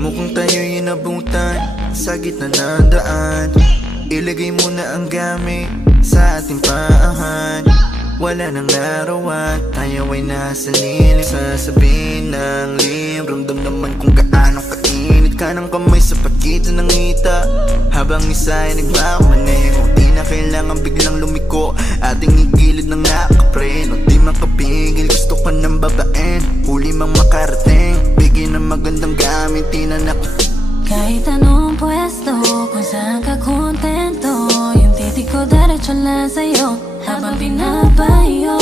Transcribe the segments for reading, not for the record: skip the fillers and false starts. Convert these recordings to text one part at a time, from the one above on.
Mukhang tayo'y inabutan sa gitna ng daan. Ilagay mo na ang gamit sa ating paahan. Wala nang larawan, tayo ay nasa nilim. Sasabihin ng lim, ramdam naman kung gaano kainit ka ng kamay sa pagitan ng ngita. Habang isa ay nagmamaneho, di na kailangan biglang lumiko. Ating igilid ng nakapre, no di makapigil. Gusto ka ng babaen, huli mang makarating. Bigyan ng magandang gamit, tinanak. Kahit anong pwesto, kung saan ka kontento, yung titik ko diretso lang sa'yo. Habang pinapayo,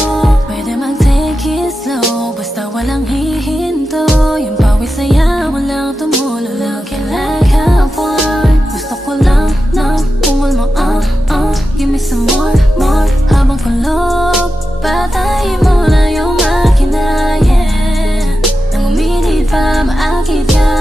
pwede mag-take it slow, basta walang hihinto. Yung pawis saya, walang tumulo. Looking like a porn. Gusto ko lang na ungol mo, give me some more, more. Habang kulob, patayin mo na yung makina, yeah. Nang uminit pa, maakit ka.